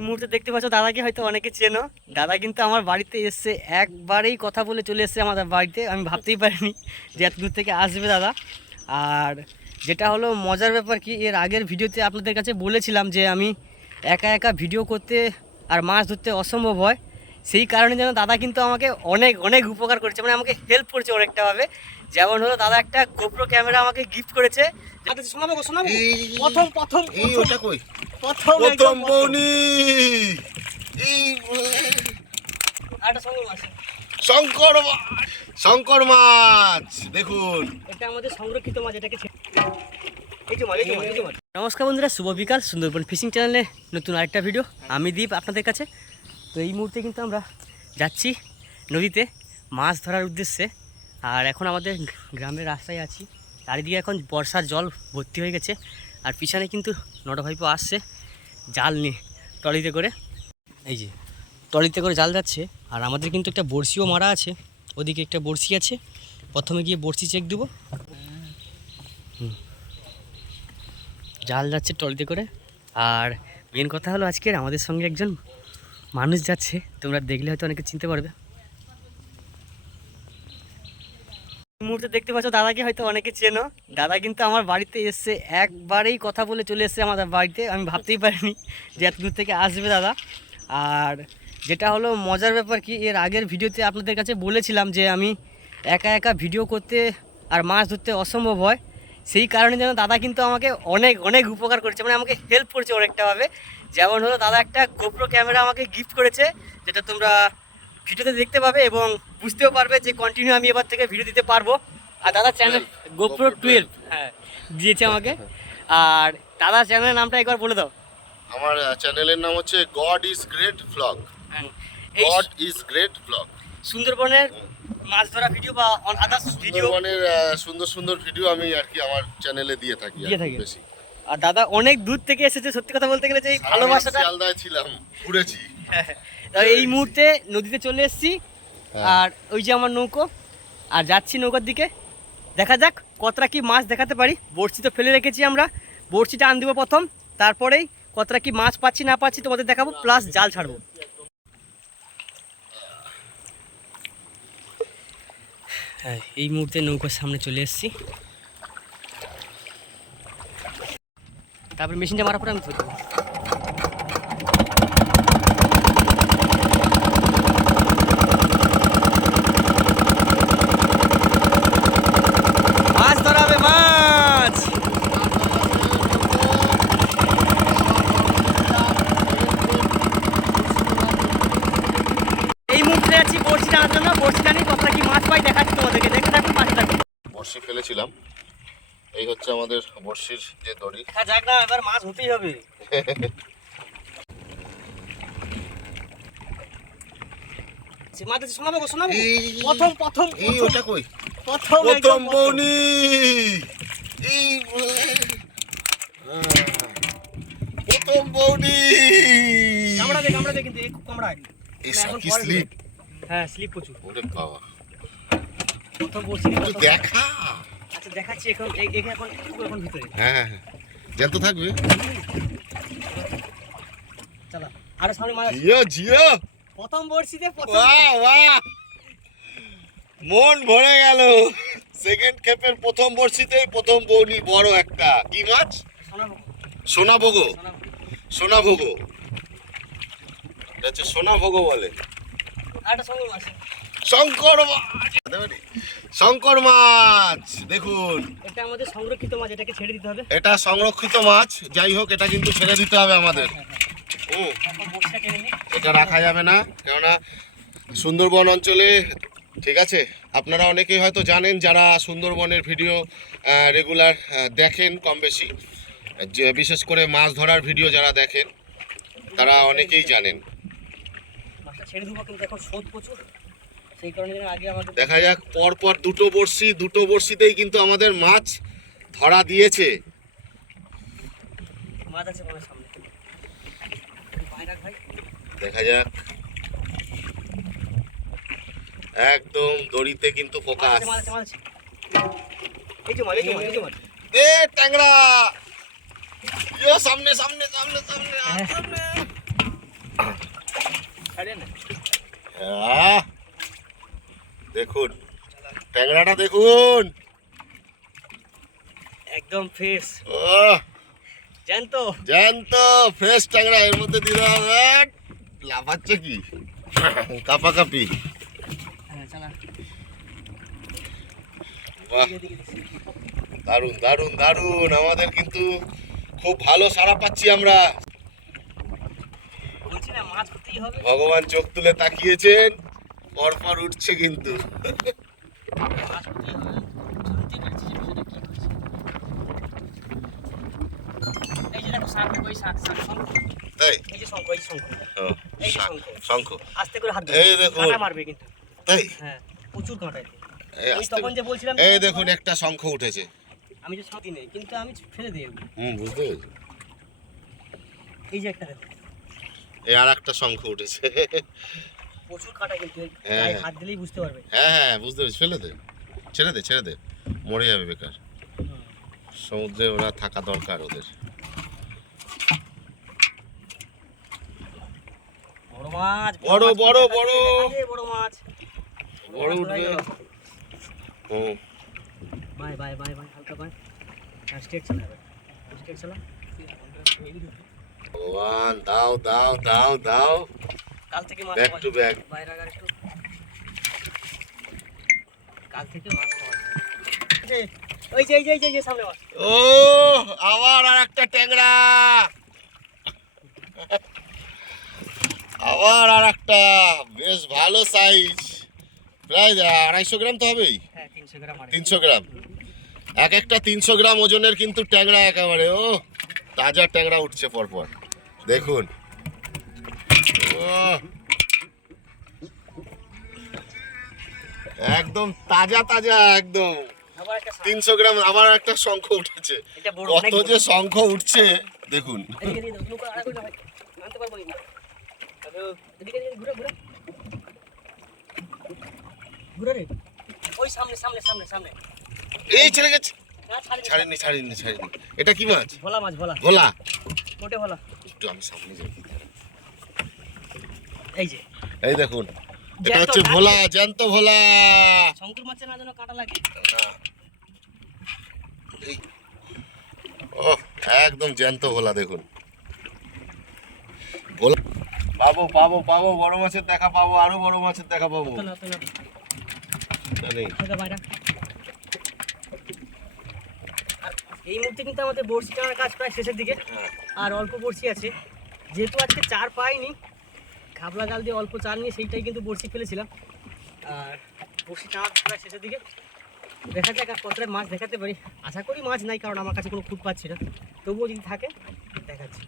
মুহূর্তে দেখতে পাচ্ছ দাদাকে হয়তো অনেকে চেনো। দাদা কিন্তু আমার বাড়িতে এসছে। একবারেই কথা বলে চলে এসছে আমাদের বাড়িতে। আমি ভাবতেই পারিনি যে এত দূর থেকে আসবে দাদা। আর যেটা হলো মজার ব্যাপার কি এর আগের ভিডিওতে আপনাদের কাছে বলেছিলাম যে আমি একা একা ভিডিও করতে আর মাছ ধরতে অসম্ভব হয়। সেই কারণে যেন দাদা কিন্তু আমাকে অনেক অনেক উপকার করেছে। মানে আমাকে হেল্প করেছে অনেকটাভাবে। যেমন হলো দাদা একটা গোপ্রো ক্যামেরা আমাকে গিফট করেছে। শোনাবো শোনাবো। প্রথম প্রথম প্রথম- ওটা কই? প্রথম। বৌনি। শঙ্কর শঙ্কর মাছ দেখুন। এটা আমাদের সংরক্ষিত মাছ এটাকে। নমস্কার বন্ধুরা শুভ বিকাল সুন্দরবন ফিশিং চ্যানেলে নতুন আরেকটা ভিডিও আমি দীপ আপনাদের কাছে। তো এই মুহূর্তে কিন্তু আমরা যাচ্ছি নদীতে মাছ ধরার উদ্দেশ্যে। আর এখন আমাদের গ্রামের রাস্তায় আছি। চারিদিকে এখন বর্ষার জল ভর্তি হয়ে গেছে। আর পিছনে কিন্তু নটা ভাইপো আসছে জাল নিয়ে ট্রলিতে করে। এই যে, ট্রলিতে করে জাল যাচ্ছে আর আমাদের কিন্তু একটা বড়শিও মারা আছে। ওদিকে একটা বড়শি আছে। প্রথমে গিয়ে বড়শি চেক দেবো। জাল যাচ্ছে ট্রলিতে করে। আর মেন কথা হলো আজকের আমাদের সঙ্গে একজন মানুষ যাচ্ছে। তোমরা দেখলে হয়তো অনেকে চিনতে পারবে এই মুহূর্তে দেখতে পাচ্ছ দাদাকে হয়তো অনেকে চেনো। দাদা কিন্তু আমার বাড়িতে এসছে একবারেই কথা বলে চলে এসছে আমাদের বাড়িতে। আমি ভাবতেই পারিনি যে এত দূর থেকে আসবে দাদা। আর যেটা হলো মজার ব্যাপার কি, এর আগের ভিডিওতে আপনাদের কাছে বলেছিলাম যে আমি একা একা ভিডিও করতে আর মাছ ধরতে অসম্ভব হয়। সেই কারণে যেন দাদা কিন্তু আমাকে অনেক অনেক উপকার করেছে মানে আমাকে হেল্প করেছে অনেকটাভাবে। যেমন হলো দাদা একটা গোপ্রো ক্যামেরা আমাকে গিফট করেছে, যেটা তোমরা ভিডিওতে দেখতে পাবে এবং বুঝতেও পারবে যে কন্টিনিউ আমি এবার থেকে ভিডিও দিতে পারব। আর দাদা চ্যানেল গোপ্রো টুয়েলভ হ্যাঁ দিয়েছে আমাকে। আর দাদা চ্যানেলের নামটা একবার বলে দাও। আমার চ্যানেলের নাম হচ্ছে গড ইজ গ্রেট ব্লগ হ্যাঁ, গড ইজ গ্রেট ব্লগ সুন্দরবনের মাছ ধরা ভিডিও বা আদার্স ভিডিও সুন্দরবনের সুন্দর সুন্দর ভিডিও আমি আর কি আমার চ্যানেলে দিয়ে থাকি আর দিয়ে থাকি। বেশি। আর দাদা অনেক দূর থেকে এসেছে সত্যি কথা বলতে গেলে যে এই ভালোবাসাটা শিয়ালদায় ছিলাম ঘুরেছি। তা এই মুহূর্তে নদীতে চলে এসেছি। হ্যাঁ। আর ওই যে আমার নৌকো। আর যাচ্ছি নৌকার দিকে। দেখা যাক কতটা কি মাছ দেখাতে পারি। বড়শি তো ফেলে রেখেছি আমরা। বড়শিটা আন দেবো প্রথম। তারপরেই কতটা কি মাছ পাচ্ছি, না পাচ্ছি তোমাদের দেখাবো। প্লাস জাল ছাড়বো। হ্যাঁ এই মুহূর্তে নৌকার সামনে চলে এসেছি। তারপরে মেশিনটা মারার পরে আমি ধরবো মাছ ধরাবে মাছ এই মুহূর্তে আছি বড়শি টানার জন্য বড়শি টানি কতটা কি মাছ পাই দেখাচ্ছি তোমাদেরকে দেখে থাকুন পাশে থাকুন বর্ষি ফেলেছিলাম এই হচ্ছে আমাদের বর্ষির যে দড়ি। দেখা যাক না এবার মাছ হতেই হবে। এই- প্রথম প্রথম এই ওটা কই? প্রথম প্রথম একদম এই প্রথম বৌনি। কামড়া দে কামড়া দে কিন্তু এই খুব কামড়ায় এই না, এখন কি পরে স্লিপ। হ্যাঁ স্লিপ প্রচুর। ওরে বাবা। প্রথম বসি দেখা। আচ্ছা দেখাচ্ছি এখন এখন এখন ভিতরে। হ্যাঁ হ্যাঁ হ্যাঁ। জ্যান্ত থাকবে। চলো আরে সামনে মাছ জিও জিও। প্রথম বড়শিতে প্রথম বাহ বাহ মন ভরে গেল। সেকেন্ড খেপের প্রথম বর্ষিতেই প্রথম বৌনি বড় একটা। কি মাছ? সোনাভোগো। সোনাভোগো। এটা হচ্ছে সোনাভোগো বলে। আরেকটা সঙ্গে মাছ আছে। শঙ্কর মাছ। শঙ্কর মাছ দেখুন। এটা আমাদের সংরক্ষিত মাছ এটাকে ছেড়ে দিতে হবে। এটা সংরক্ষিত মাছ যাই হোক এটা কিন্তু ছেড়ে দিতে হবে আমাদের। এটা রাখা যাবে না কেননা সুন্দরবন অঞ্চলে ঠিক আছে? আপনারা অনেকেই হয়তো জানেন যারা সুন্দরবনের ভিডিও রেগুলার দেখেন কম বেশি যে বিশেষ করে মাছ ধরার ভিডিও যারা দেখেন তারা অনেকেই জানেন। ছেড়ে দেবো কিন্তু এখন স্রোত প্রচুর। সেই কারণে যেন আগে আমাদের দেখা যাক পর পর দুটো বড়শি দুটো বড়শিতেই কিন্তু আমাদের মাছ ধরা দিয়েছে। মাছ আছে সামনে। দেখা যাক। একদম দড়িতে কিন্তু ফোকাস। এ ট্যাংরা! সামনে সামনে সামনে সামনে আর সামনে! দেখুন ট্যাংরাটা দেখুন। একদম ফ্রেশ ও জ্যান্ত। জ্যান্ত ফ্রেশ ট্যাংরা। এর মধ্যে দিলাম লাফাচ্ছে কি? কাপাকাপি। হ্যাঁ দারুণ দারুণ দারুণ আমাদের কিন্তু খুব ভালো সাড়া পাচ্ছি আমরা। ভগবান চোখ তুলে তাকিয়েছেন। পরপর উঠছে কিন্তু। তাই শঙ্খ। আস্তে করে হাত এই দেখুন। মারবে কিন্তু। তাই হ্যাঁ প্রচুর কাঁটা এই তখন যে বলছিলাম এই দেখুন একটা শঙ্খ উঠেছে। আমি যে নেই কিন্তু আমি ফেলে দিই হুম বুঝতে পেরেছি। এই যে একটা এই আর একটা শঙ্খ উঠেছে। প্রচুর কাঁটা কিন্তু হ্যাঁ। গায়ে হাত দিলেই বুঝতে পারবে। হ্যাঁ হ্যাঁ বুঝতে পেরেছি। ফেলে দে ছেড়ে দে ছেড়ে দে মরে যাবে বেকার। সমুদ্রে ওরা থাকা দরকার ওদের। বড় মাছ বড়, বড়, বড়। বড়। মাছ। বড় উঠবে। ও। বাই বাই বাই বাই হালকা বাই। হ্যাঁ স্ট্রেট চালাবে স্ট্রেট চালা। ভগবান দাও দাও দাও দাও। কাল থেকে মাছ ব্যাক টু ব্যাক বাইরে আগার একটু। কাল থেকে মাছ ওই যে এই যে এই যে, সামনে মাছ। ও আবার আর একটা ট্যাংরা। আবার আর একটা বেশ ভালো সাইজ প্রায় আড়াইশো গ্রাম তো হবেই। হ্যাঁ তিনশো গ্রাম আর তিনশো গ্রাম। এক একটা তিনশো গ্রাম ওজনের কিন্তু ট্যাংরা একেবারে ও তাজা ট্যাংরা উঠছে পরপর। দেখুন। একদম তাজা তাজা একদম। তিনশো গ্রাম আবার একটা শঙ্খ উঠেছে। কত যে শঙ্খ উঠছে দেখুন। এই ছেড়ে গেছে। ছাড়েনি ছাড়েনি। ছাড়েনি এটা কি মাছ? ভোলা মাছ ভোলা। ভোলা? মোটে ভোলা। একটু আমি সামনে যাই। এই যে। এই দেখুন। এটা হচ্ছে ভোলা জ্যান্ত ভোলা। শঙ্কর মাছের না যেন কাটা লাগে। ও একদম জ্যান্ত ভোলা দেখুন। ভোলা পাবো পাবো পাবো বড় মাছের দেখা পাবো আরও বড় মাছের দেখা পাবো। এই মুহূর্তে কিন্তু আমাদের বড়শি টানার কাজ প্রায় শেষের দিকে। হ্যাঁ। আর অল্প বড়শি আছে। যেহেতু আজকে চার পাইনি খাবলা জাল দিয়ে অল্প চাল নিয়ে সেইটাই কিন্তু বড়শি ফেলেছিলাম। আর বড়শি টানার প্রায় শেষের দিকে। দেখা যাক আর কতটা মাছ দেখাতে পারি। আশা করি মাছ নাই কারণ আমার কাছে কোনো খুঁট পাচ্ছি না। তবুও যদি থাকে দেখাচ্ছি।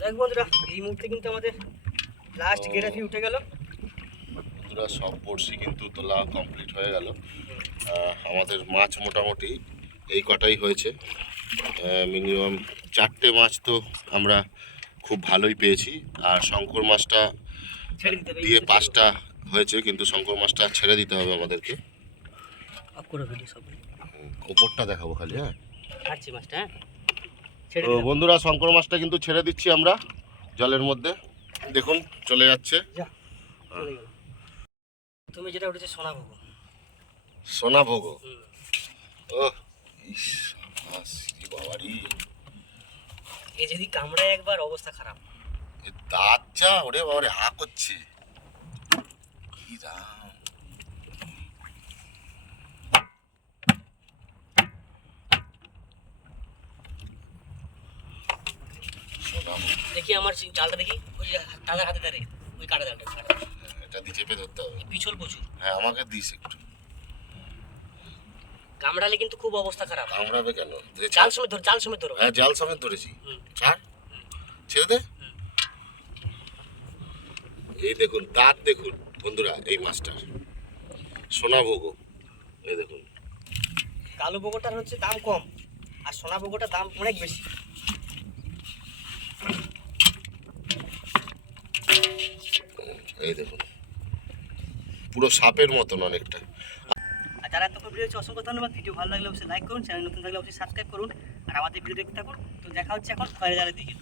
হোক বন্ধুরা এই মুহূর্তে কিন্তু আমাদের লাস্ট গেরাফি উঠে গেল। বন্ধুরা সব বড়শি কিন্তু তোলা কমপ্লিট হয়ে গেল। আমাদের মাছ মোটামুটি এই কটাই হয়েছে। মিনিমাম চারটে মাছ তো আমরা খুব ভালোই পেয়েছি। আর শঙ্কর মাছটা দিয়ে পাঁচটা হয়েছে কিন্তু শঙ্কর মাছটা ছেড়ে দিতে হবে আমাদেরকে। ওপরটা দেখাবো খালি হ্যাঁ? মাছটা হ্যাঁ? তো বন্ধুরা শঙ্কর মাছটা কিন্তু ছেড়ে দিচ্ছি আমরা জলের মধ্যে। দেখুন চলে যাচ্ছে। তুমি যেটা উঠেছে সোনাভোগ সোনা ভোগ। ও ইস বাবারি। এ যদি কামড়ায় একবার অবস্থা খারাপ। দাঁত যা ওরে বাবারে হা করছে। কি রাম। দেখি আমার জালটা দেখি। ওই দাদার হাতে ধরে। ওই কাটা জালটা এটা দিয়ে চেপে ধরতে হবে। পিছল প্রচুর। হ্যাঁ আমাকে দিস একটু। কামড়ালে কিন্তু খুব অবস্থা খারাপ। কামড়াবে কেন? জাল। সমেত ধরো জাল সমেত ধরো। হ্যাঁ জাল সমেত ধরেছি। ছাড়। ছেড়ে দে। এই দেখুন দাঁত দেখুন বন্ধুরা এই মাছটার। সোনা ভোগ। এই দেখুন। কালো বগোটার হচ্ছে দাম কম আর সোনা বগোটার দাম অনেক বেশি। এই দেখুন। পুরো সাপের মতন অনেকটা। যারা এতক্ষণ ভিডিও হচ্ছে অসংখ্য ধন্যবাদ। ভিডিও ভালো লাগলে অবশ্যই লাইক করুন চ্যানেল নতুন থাকলে অবশ্যই সাবস্ক্রাইব করুন, আর আমাদের ভিডিও দেখতে থাকুন। তো দেখা হচ্ছে এখন খয়ের জালের দিকে।